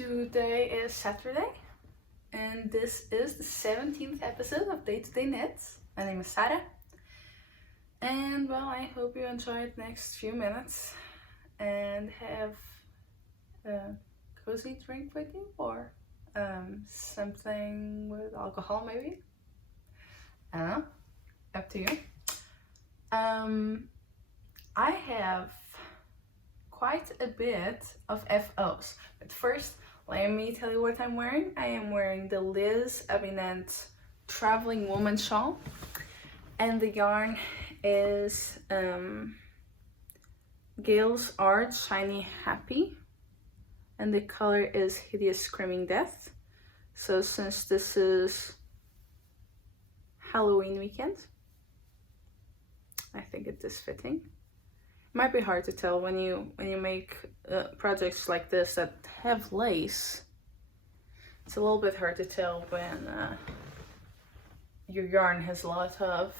Today is Saturday, and this is the 17th episode of Day to Day Knits. My name is Sara, and well, I hope you enjoy the next few minutes and have a cozy drink with you, or something with alcohol maybe. I don't know, up to you. I have quite a bit of FOs, but first let me tell you what I'm wearing. I am wearing the Liz Abinante Traveling Woman Shawl, and the yarn is Gale's Art Shiny Happy, and the color is Hideous Screaming Death. So since this is Halloween weekend, I think it is fitting. It might be hard to tell when you make projects like this that have lace. It's a little bit hard to tell when your yarn has a lot of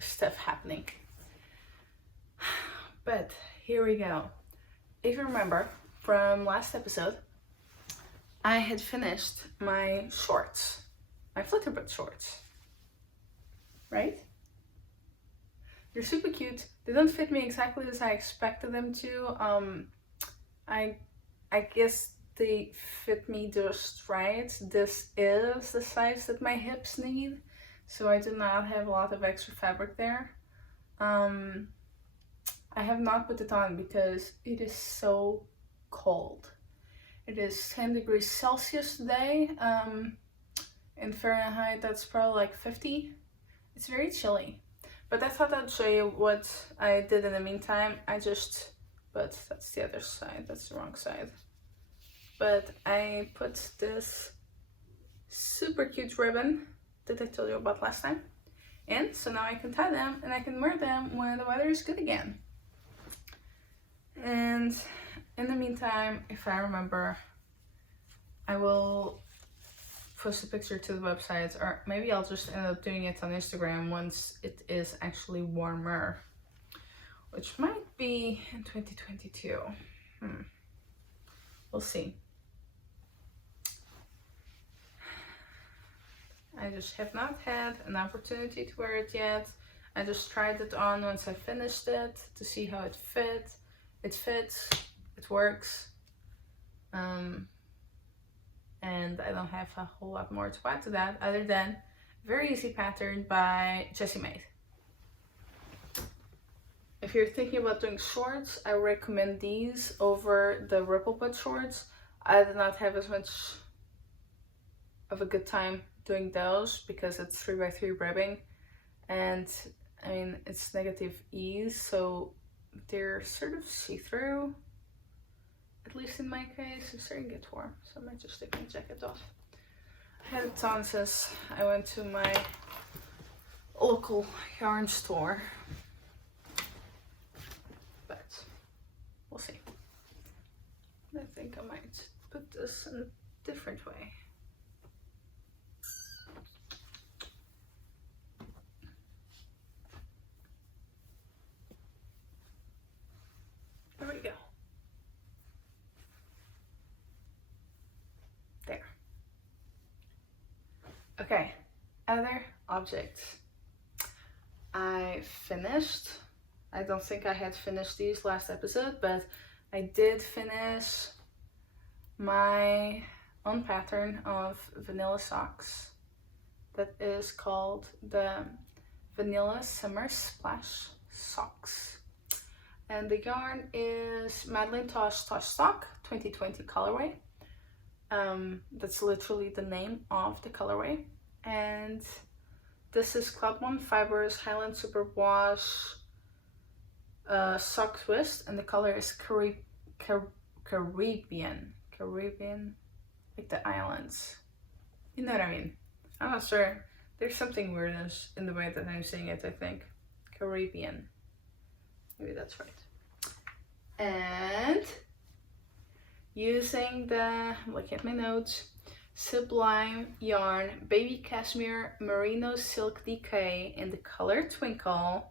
stuff happening. But here we go. If you remember from last episode, I had finished my shorts, my Flutter Buttshorts, right? They're super cute. They don't fit me exactly as I expected them to. I guess they fit me just right. This is the size that my hips need, so I do not have a lot of extra fabric there. I have not put it on because it is so cold. It is 10 degrees Celsius today. In Fahrenheit, that's probably like 50. It's very chilly. But I thought I'd show you what I did in the meantime. But that's the other side, that's the wrong side. But I put this super cute ribbon that I told you about last time in, so now I can tie them and I can wear them when the weather is good again. And in the meantime, if I remember, I will post a picture to the website, or maybe I'll just end up doing it on Instagram once it is actually warmer, which might be in 2022. We'll see. I just have not had an opportunity to wear it yet. I just tried it on once I finished it to see how it fit. It fits, it works. And I don't have a whole lot more to add to that other than very easy pattern by Jessie Maed. If you're thinking about doing shorts, I recommend these over the Ripple Buttshorts. I did not have as much of a good time doing those because it's 3x3 ribbing, and I mean it's negative ease, so they're sort of see-through. At least in my case, it's starting to get warm, so I might just take my jacket off. I had it on since I went to my local yarn store, but we'll see. I think I might put this in a different way. There we go. There. Okay, other objects. I finished. I don't think I had finished these last episode, but I did finish my own pattern of vanilla socks that is called the Vanilla Summer Splash Socks. And the yarn is Madeleine Tosh Sock 2020 colorway. That's literally the name of the colorway. And this is Clouborn Fibers Highland Superwash sock twist, and the color is Caribbean, like the islands. You know what I mean? I'm not sure. There's something weirdness in the way that I'm saying it, I think. Caribbean. Maybe that's right. And using the, looking at my notes, Sublime yarn, Baby Cashmere Merino Silk Decay in the color Twinkle,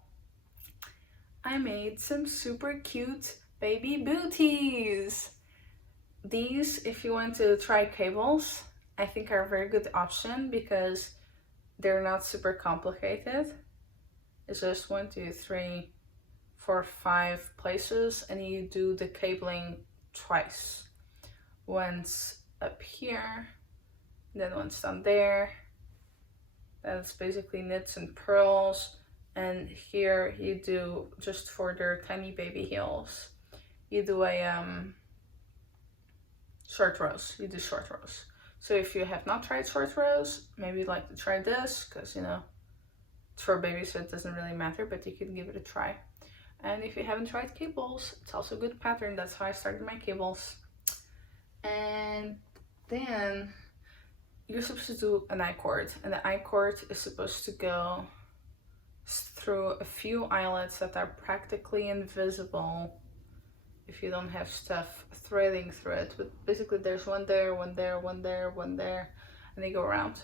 I made some super cute baby booties. these, if you want to try cables, I think are a very good option because they're not super complicated. It's just 1, 2, 3, 4, 5 places, and you do the cabling twice. Once up here, then once down there. That's basically knits and purls. And here you do, just for their tiny baby heels, you do a short rows. You do short rows. So if you have not tried short rows, maybe you'd like to try this, because you know, it's for babies, so it doesn't really matter, but you can give it a try. And if you haven't tried cables, it's also a good pattern. That's how I started my cables. And then you're supposed to do an I-cord, and the I-cord is supposed to go through a few eyelets that are practically invisible if you don't have stuff threading through it. But basically there's one there, one there, one there, one there, and they go around.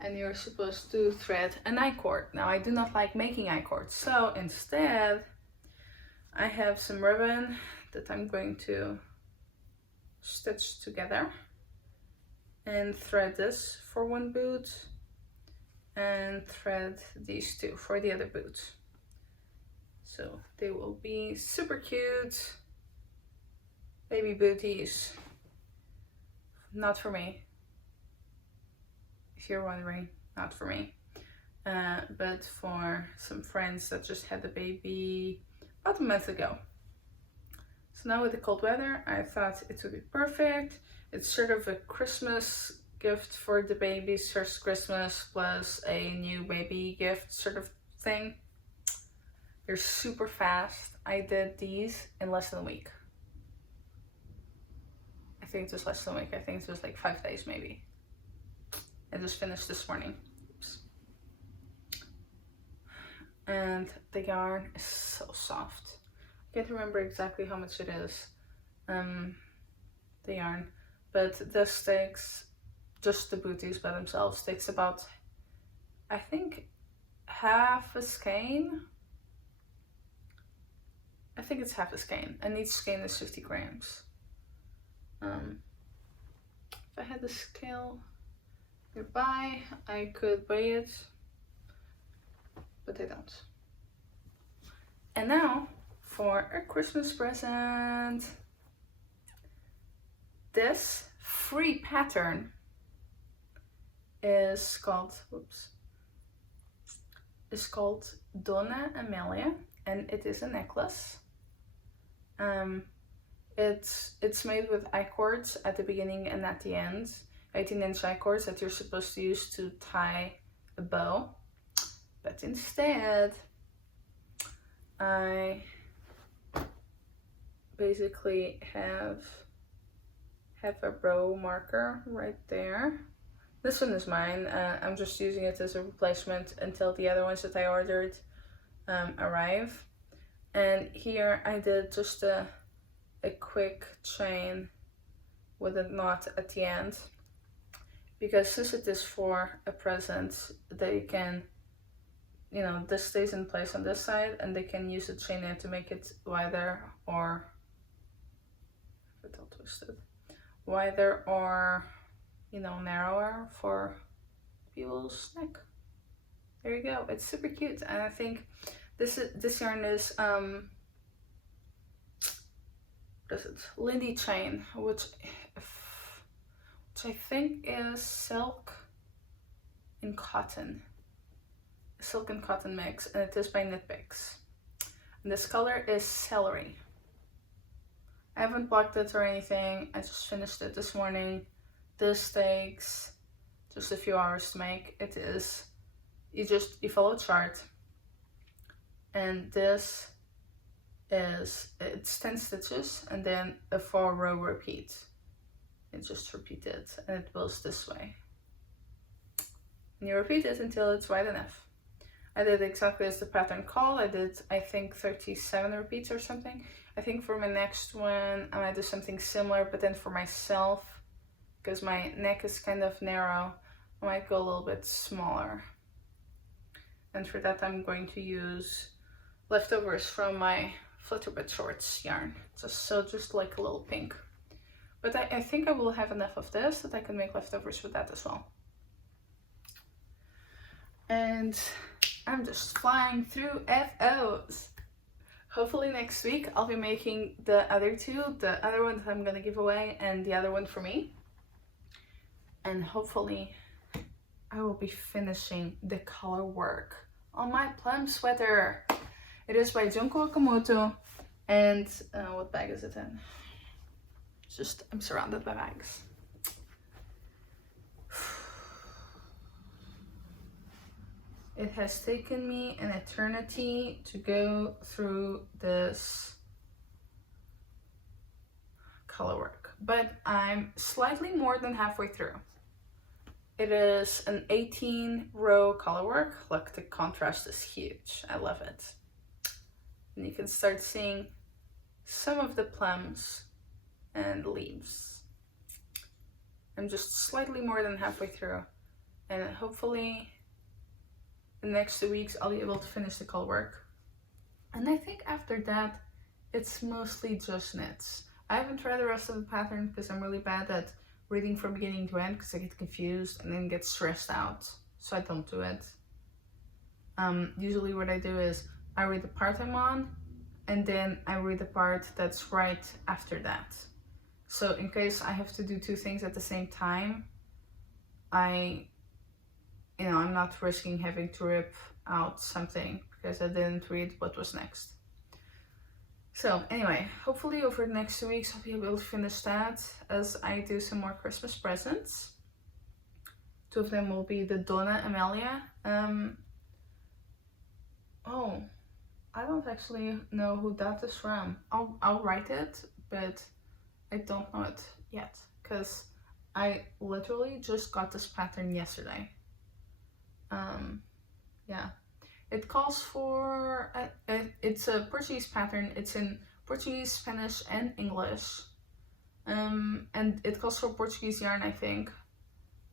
And you're supposed to thread an I-cord. Now I do not like making I-cords, so instead I have some ribbon that I'm going to stitch together and thread this for one boot and thread these two for the other boot. So they will be super cute baby booties. Not for me, if you're wondering, not for me, but for some friends that just had a baby about a month ago. So now with the cold weather, I thought it would be perfect. It's sort of a Christmas gift for the baby's first Christmas plus a new baby gift sort of thing. They're super fast. I did these in less than a week. I think it was less than a week. I think it was like 5 days maybe. I just finished this morning. Oops. And the yarn is so soft. I can't remember exactly how much it is, the yarn, but this takes, just the booties by themselves, takes about, I think, half a skein. I think it's half a skein, and each skein is 50 grams. If I had the scale nearby, I could weigh it, but I don't. And now for a Christmas present. This free pattern is called, Dona Amélia, and it is a necklace. It's made with I-cords at the beginning and at the end, 18-inch I-cords that you're supposed to use to tie a bow, but instead I basically have a row marker right there. This one is mine. I'm just using it as a replacement until the other ones that I ordered arrive. And here I did just a quick chain with a knot at the end, because since it is for a present, they can, you know, this stays in place on this side and they can use the chain here to make it wider or wider or, you know, narrower for people's neck. There you go. It's super cute, and I think this yarn is Lindy chain, which I think is silk and cotton, silk and cotton mix, and it is by Knit Picks. And this color is celery. I haven't blocked it or anything. I just finished it this morning. This takes just a few hours to make. It is, you follow a chart, and this is, it's 10 stitches and then a 4-row repeat. It just repeats it, and it goes this way. And you repeat it until it's wide enough. I did exactly as the pattern called. I did, I think, 37 repeats or something. I think for my next one, I might do something similar, but then for myself, because my neck is kind of narrow, I might go a little bit smaller. And for that, I'm going to use leftovers from my Flutter Buttshorts yarn. Just like a little pink. But I think I will have enough of this that I can make leftovers with that as well. And I'm just flying through FOs. Hopefully next week I'll be making the other two, the other one that I'm gonna give away and the other one for me. And hopefully I will be finishing the color work on my Plum sweater. It is by Junko Okamoto, and what bag is it in? Just, I'm surrounded by bags. It has taken me an eternity to go through this color work, but I'm slightly more than halfway through. It is an 18-row color work. Look, the contrast is huge. I love it. And you can start seeing some of the plums and leaves. I'm just slightly more than halfway through, and hopefully in the next 2 weeks I'll be able to finish the color work. And I think after that it's mostly just knits. I haven't read the rest of the pattern because I'm really bad at reading from beginning to end because I get confused and then get stressed out, so I don't do it. Usually what I do is I read the part I'm on and then I read the part that's right after that. So in case I have to do two things at the same time, I'm not risking having to rip out something because I didn't read what was next. So anyway, hopefully over the next 2 weeks I'll be able to finish that as I do some more Christmas presents. 2 of them will be the Dona Amélia. Oh, I don't actually know who that is from. I'll write it, but I don't know it yet because I literally just got this pattern yesterday. Yeah. It calls for, it's a Portuguese pattern. It's in Portuguese, Spanish, and English. And it calls for Portuguese yarn, I think.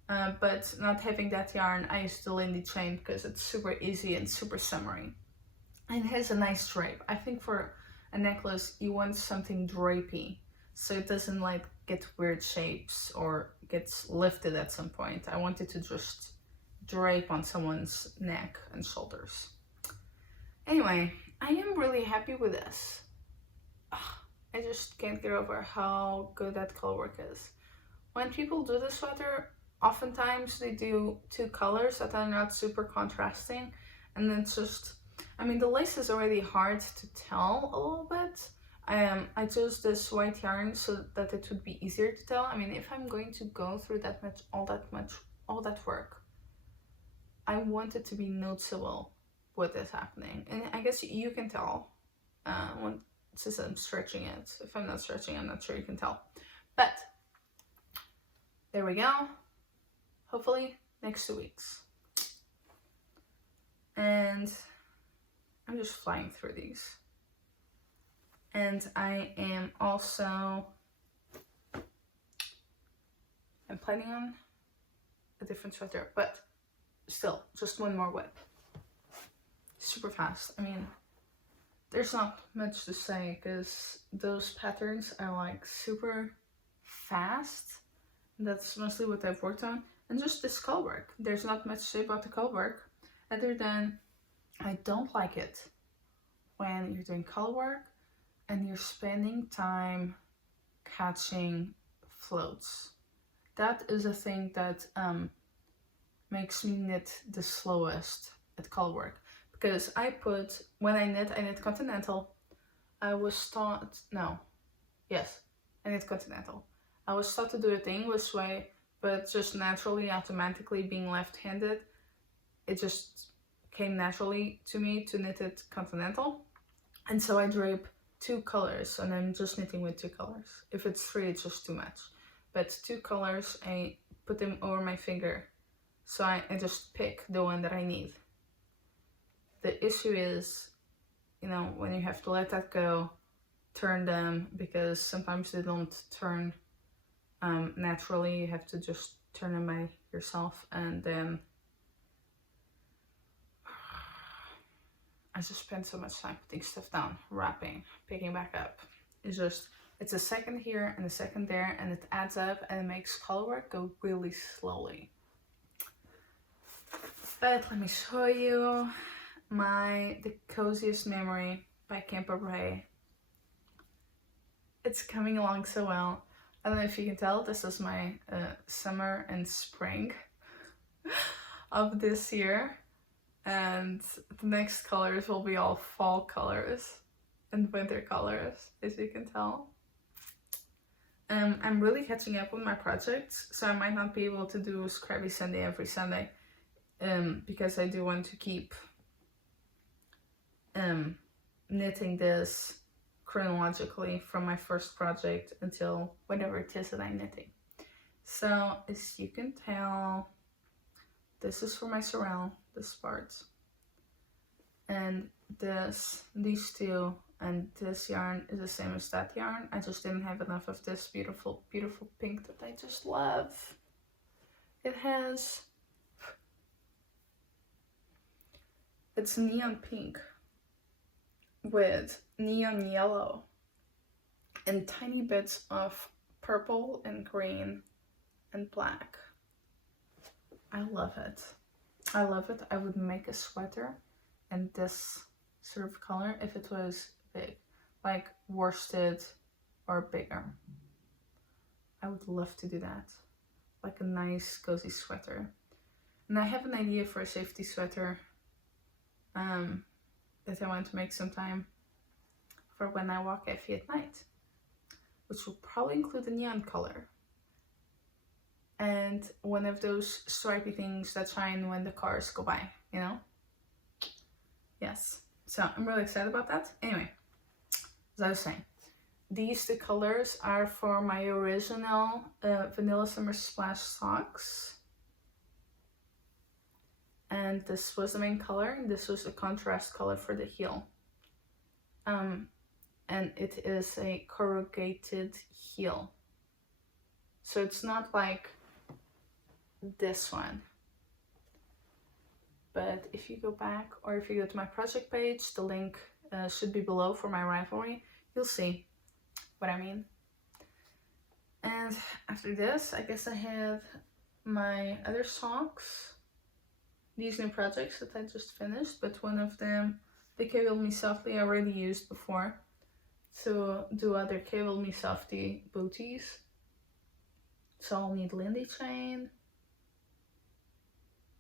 But not having that yarn, I use the Lindy chain because it's super easy and super summery. And it has a nice drape. I think for a necklace, you want something drapey, so it doesn't like get weird shapes or gets lifted at some point. I want it to just drape on someone's neck and shoulders. Anyway, I am really happy with this. I just can't get over how good that color work is. When people do the sweater, oftentimes they do 2 colors that are not super contrasting, and it's just, I mean, the lace is already hard to tell a little bit. I chose this white yarn so that it would be easier to tell. I mean, if I'm going to go through all that work, I want it to be noticeable what is happening. And I guess you can tell since I'm stretching it. If I'm not stretching, I'm not sure you can tell. But there we go. Hopefully next 2 weeks. And I'm just flying through these. And I am also, I'm planning on a different sweater, but still, just 1 more whip. Super fast. I mean, there's not much to say because those patterns are like super fast. That's mostly what I've worked on. And just this color work. There's not much to say about the color work other than I don't like it when you're doing color work and you're spending time catching floats. That is a thing that makes me knit the slowest at color work. Because when I knit continental. I was taught, I knit continental. I was taught to do it the English way, but just naturally, automatically being left-handed, it just came naturally to me to knit it continental. And so I drape 2 colors and I'm just knitting with 2 colors. If it's 3, it's just too much. But 2 colors, I put them over my finger. So I just pick the one that I need. The issue is, when you have to let that go, turn them, because sometimes they don't turn naturally. You have to just turn them by yourself, and then I just spend so much time putting stuff down, wrapping, picking back up. It's just It's a second here and a second there, and it adds up and it makes colorwork go really slowly. But let me show you the Coziest Memory by Kemper Wray. It's coming along so well. I don't know if you can tell, this is my summer and spring of this year. And the next colors will be all fall colors and winter colors, as you can tell. I'm really catching up with my projects, so I might not be able to do Scrabby Sunday every Sunday, because I do want to keep knitting this chronologically from my first project until whatever it is that I'm knitting. So as you can tell, this is for my sorrel, this part, and these two and this yarn is the same as that yarn. I just didn't have enough of this beautiful pink that I just love. It's neon pink with neon yellow and tiny bits of purple and green and black. I love it. I love it. I would make a sweater in this sort of color if it was big, like worsted or bigger. I would love to do that, like a nice cozy sweater. And I have an idea for a safety sweater that I want to make sometime for when I walk Effie at night, which will probably include a neon color and one of those stripy things that shine when the cars go by, you know? Yes, so I'm really excited about that. Anyway, as I was saying, these two colors are for my original Vanilla Summer Splash socks. And this was the main color, and this was the contrast color for the heel. And it is a corrugated heel. So it's not like this one. But if you go back, or if you go to my project page, the link should be below for my Ravelry, you'll see what I mean. And after this, I guess I have my other socks. These new projects that I just finished, but one of them, the Cable Me Softly, I already used before to do other Cable Me Softly booties. So I'll need Lindy chain.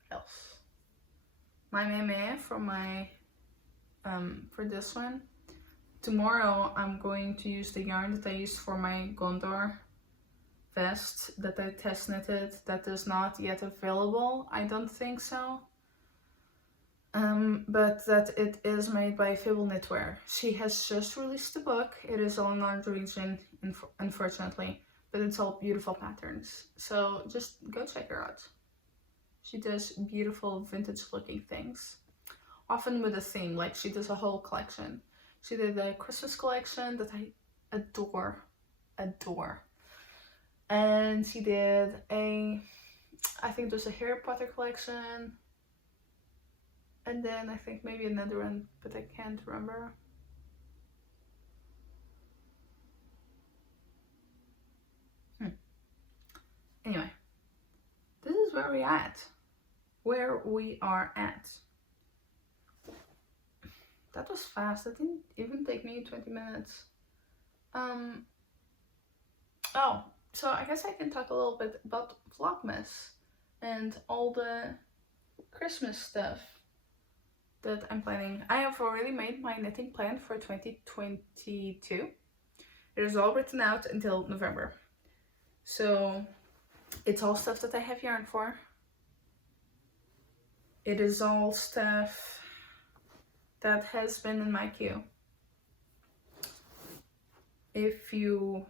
What else? My Mé-Mé for my for this one. Tomorrow I'm going to use the yarn that I used for my Gondor vest that I test knitted. That is not yet available, I don't think so. But that it is made by Fable Knitwear. She has just released a book. It is all in our region, unfortunately, but it's all beautiful patterns. So just go check her out. She does beautiful vintage looking things, often with a theme. Like she does a whole collection. She did a Christmas collection that I adore. And she did I think there's a Harry Potter collection. And then I think maybe another one, but I can't remember. Anyway, this is where we are at. That was fast. That didn't even take me 20 minutes. Oh, so I guess I can talk a little bit about Vlogmas and all the Christmas stuff that I'm planning. I have already made my knitting plan for 2022. It is all written out until November. So it's all stuff that I have yarn for. It is all stuff that has been in my queue. If you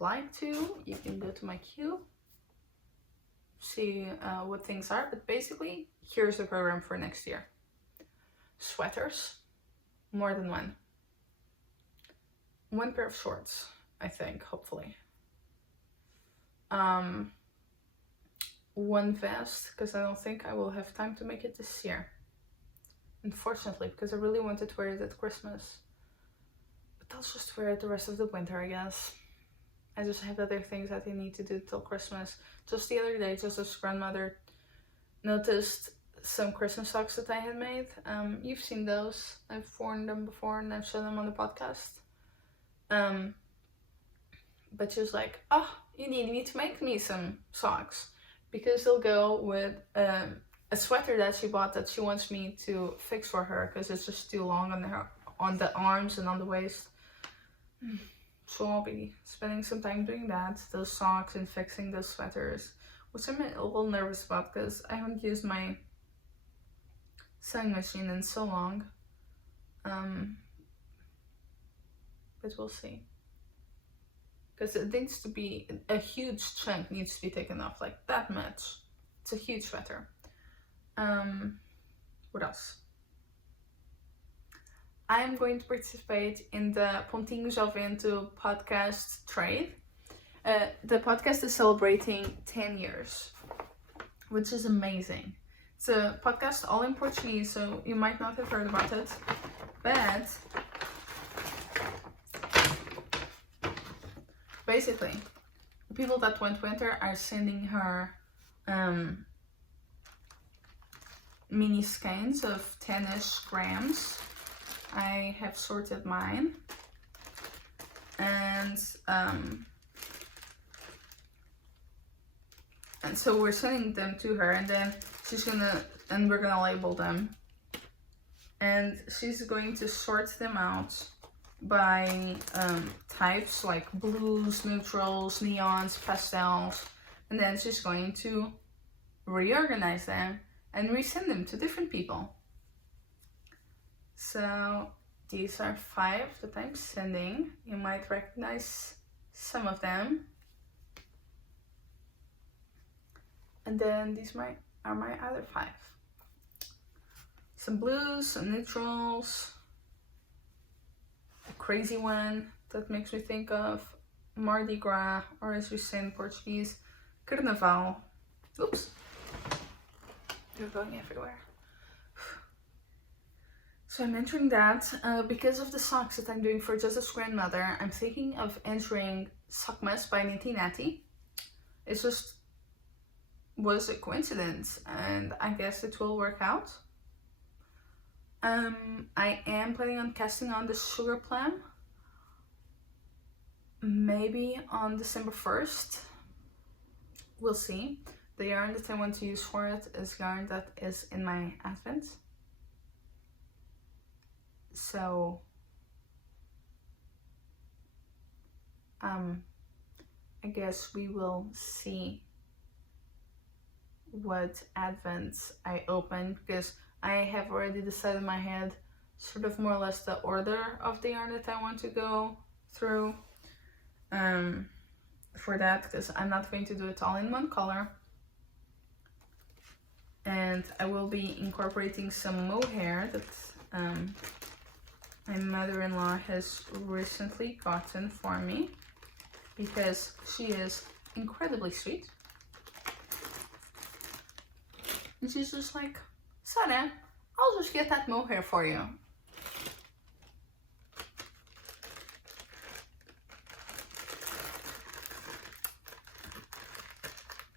like to, you can go to my queue, see what things are, but basically here's the program for next year. Sweaters, more than one. One pair of shorts, I think, hopefully. One vest, because I don't think I will have time to make it this year. Unfortunately, because I really wanted to wear it at Christmas. But I'll just wear it the rest of the winter, I guess. I just have other things that I need to do till Christmas. Just the other day, Joseph's grandmother noticed some Christmas socks that I had made. You've seen those. I've worn them before and I've shown them on the podcast. But she was like, oh, you need me to make me some socks. Because they'll go with a sweater that she bought that she wants me to fix for her. Because it's just too long on the arms and on the waist. So I'll be spending some time doing that. Those socks and fixing those sweaters. Which I'm a little nervous about because I haven't used my sewing machine in so long. But we'll see. Because it needs to be, a huge chunk needs to be taken off, like that much. It's a huge sweater. What else? I'm going to participate in the Pontinhos ao Vento podcast trade. The podcast is celebrating 10 years, which is amazing. It's a podcast all in Portuguese, so you might not have heard about it, but basically, the people that went winter are sending her mini skeins of 10-ish grams. I have sorted mine, and so we're sending them to her, and then we're gonna label them, and she's going to sort them out by types like blues, neutrals, neons, pastels, and then she's going to reorganize them and resend them to different people. So these are 5 that I'm sending. You might recognize some of them. And then these are my other 5. Some blues, some neutrals, a crazy one that makes me think of Mardi Gras, or as we say in Portuguese, Carnaval. Oops. They're going everywhere. So I'm entering that because of the socks that I'm doing for Joseph's grandmother. I'm thinking of entering Sockmas by Nitty Natty. It just was a coincidence, and I guess it will work out. I am planning on casting on the Sugar Plum, maybe on December 1st. We'll see. The yarn that I want to use for it is yarn that is in my Advent. So, I guess we will see what Advents I open, because I have already decided in my head sort of more or less the order of the yarn that I want to go through for that, because I'm not going to do it all in one color. And I will be incorporating some mohair that my mother-in-law has recently gotten for me, because she is incredibly sweet. And she's just like, Sara, I'll just get that mohair for you.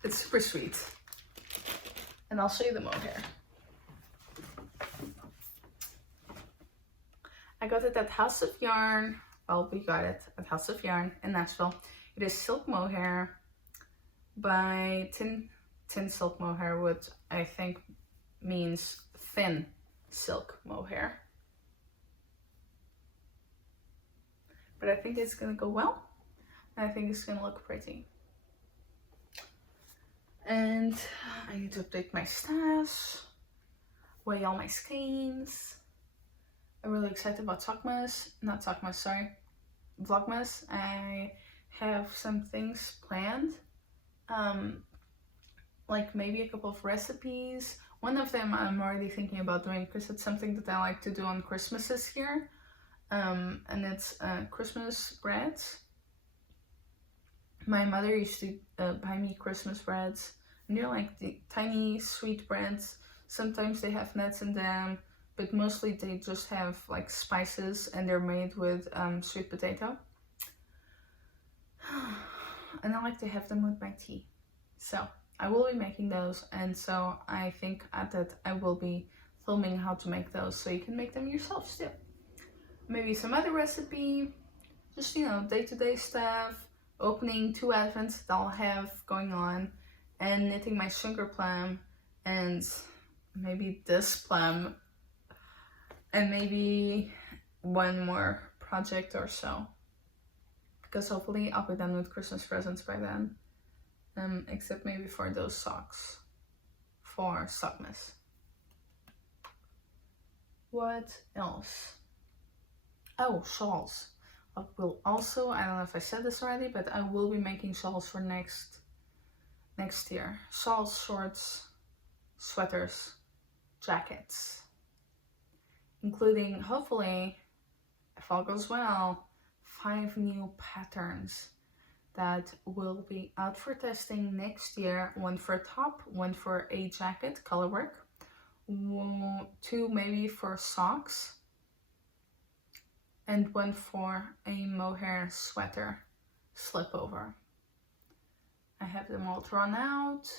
It's super sweet. And I'll show you the mohair. I got it at House of Yarn. Well, we got it at House of Yarn in Nashville. It is silk mohair by Tin Silk Mohair, which I think means thin silk mohair. But I think it's gonna go well. And I think it's gonna look pretty. And I need to update my stash, weigh all my skeins. I'm really excited about Vlogmas. I have some things planned, like maybe a couple of recipes. One of them I'm already thinking about doing because it's something that I like to do on Christmases here, and it's Christmas breads. My mother used to buy me Christmas breads, and they're like the tiny sweet breads. Sometimes they have nuts in them, but mostly they just have like spices and they're made with sweet potato. And I like to have them with my tea. So I will be making those, and so I think that I will be filming how to make those so you can make them yourselves too. Maybe some other recipe, just, you know, day-to-day stuff, opening 2 advents that I'll have going on, and knitting my sugar plum, and maybe this plum, and maybe one more project or so. Because hopefully I'll be done with Christmas presents by then. Except maybe for those socks. For Sockmas. What else? Oh, shawls. I will also, I don't know if I said this already, but I will be making shawls for next year. Shawls, shorts, sweaters, jackets. Including, hopefully, if all goes well, 5 new patterns that will be out for testing next year. 1 for a top, 1 for a jacket, colorwork, 2 maybe for socks, and 1 for a mohair sweater slip over. I have them all drawn out,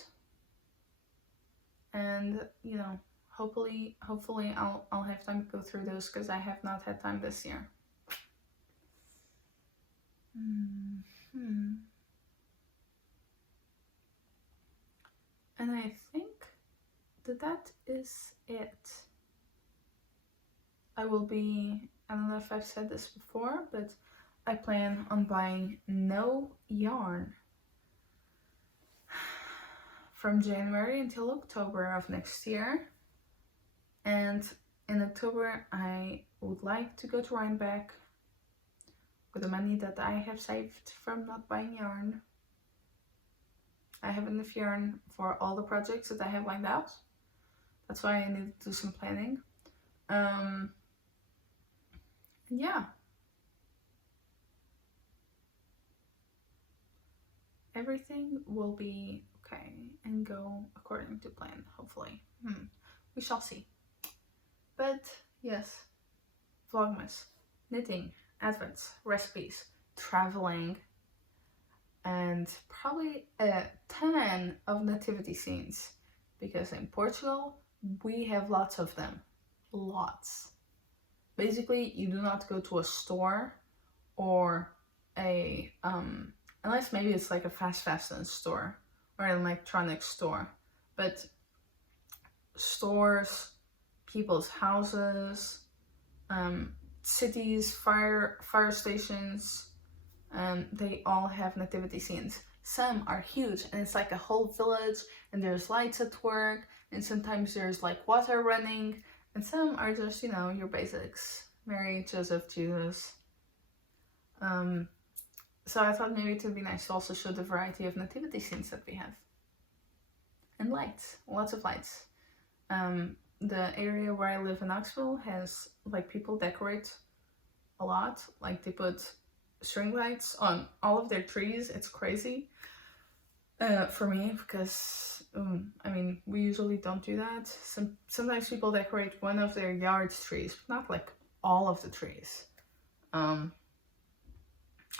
and you know, hopefully I'll have time to go through those, because I have not had time this year. And I think that is it. I will be, I don't know if I've said this before, but I plan on buying no yarn from January until October of next year. And in October I would like to go to Rhinebeck with the money that I have saved from not buying yarn. I have enough yarn for all the projects that I have lined out. That's why I need to do some planning. Yeah. Everything will be okay and go according to plan, hopefully. We shall see. But yes, Vlogmas, knitting, advents, recipes, traveling, and probably a ton of nativity scenes, because in Portugal we have lots of them. Lots. Basically, you do not go to a store or a unless maybe it's like a fast fashion store or an electronics store, but stores, people's houses, cities, fire stations, they all have nativity scenes. Some are huge and it's like a whole village and there's lights at work, and sometimes there's like water running, and some are just, you know, your basics. Mary, Joseph, Jesus. So I thought maybe it would be nice to also show the variety of nativity scenes that we have. And lights, lots of lights. The area where I live in Knoxville has, like, people decorate a lot. Like, they put string lights on all of their trees. It's crazy for me, because I mean, we usually don't do that. Sometimes people decorate one of their yard's trees, but not like all of the trees.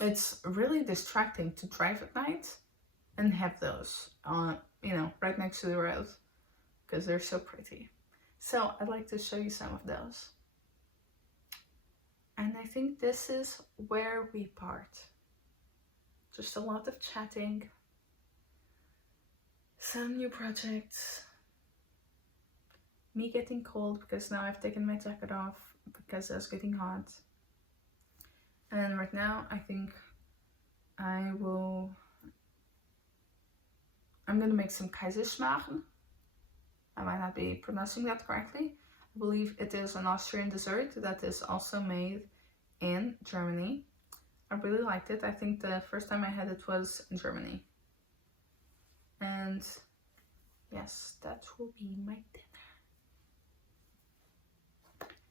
It's really distracting to drive at night and have those you know, right next to the road, because they're so pretty. So I'd like to show you some of those. And I think this is where we part. Just a lot of chatting, some new projects, me getting cold because now I've taken my jacket off because it's getting hot. And right now I think I'm gonna make some Kaiserschmarrn. I might not be pronouncing that correctly. I believe it is an Austrian dessert that is also made in Germany. I really liked it. I think the first time I had it was in Germany. And yes, that will be my dinner.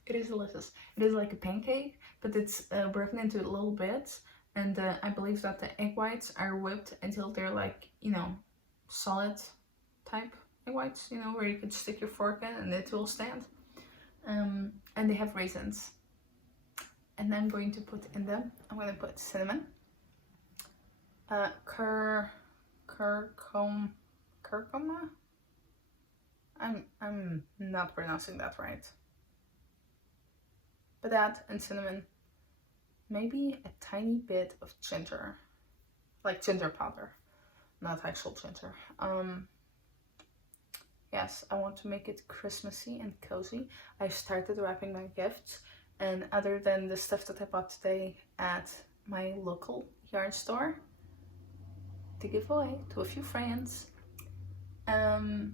It is delicious. It is like a pancake, but it's broken into little bits. And I believe that the egg whites are whipped until they're like, you know, solid type egg whites, you know, where you could stick your fork in and it will stand. and they have raisins. And I'm going to put in them, I'm going to put cinnamon, curcuma. I'm not pronouncing that right. But that and cinnamon, maybe a tiny bit of ginger, like ginger powder, not actual ginger. Yes, I want to make it Christmassy and cozy. I started wrapping my gifts, and other than the stuff that I bought today at my local yard store to give away to a few friends, I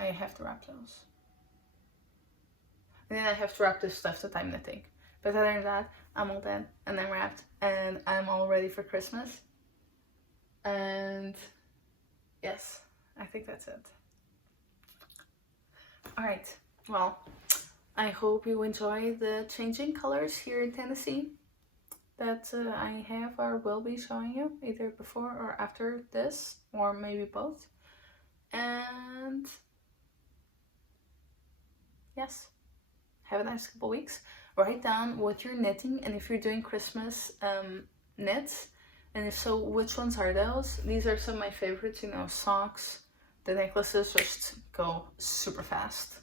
have to wrap those. And then I have to wrap the stuff that I'm knitting. But other than that, I'm all done and I'm wrapped and I'm all ready for Christmas. And yes, I think that's it. Alright, well, I hope you enjoy the changing colors here in Tennessee that I have or will be showing you either before or after this, or maybe both. And yes, have a nice couple weeks. Write down what you're knitting and if you're doing Christmas knits, and if so, which ones are those? These are some of my favorites, you know, socks. The necklaces just go super fast.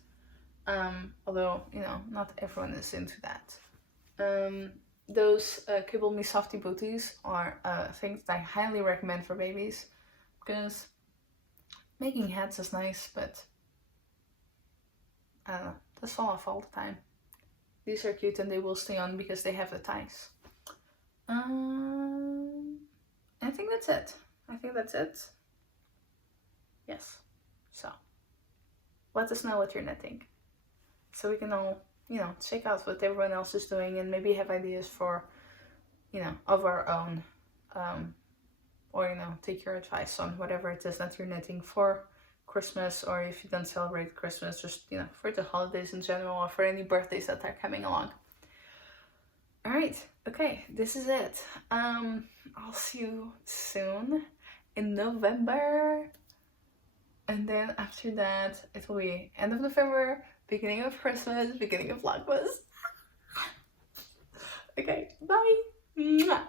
Although, you know, not everyone is into that. Those Kibble Me Softy Booties are things that I highly recommend for babies, because making hats is nice, but I don't know, they fall off all the time. These are cute and they will stay on because they have the ties. I think that's it. Yes. So, let us know what you're knitting, so we can all, you know, check out what everyone else is doing and maybe have ideas for, you know, of our own, or, you know, take your advice on whatever it is that you're knitting for Christmas, or if you don't celebrate Christmas, just, you know, for the holidays in general, or for any birthdays that are coming along. All right, okay, this is it. I'll see you soon in November, and then after that it will be end of November, beginning of Christmas, beginning of Vlogmas. Okay, bye. Mwah.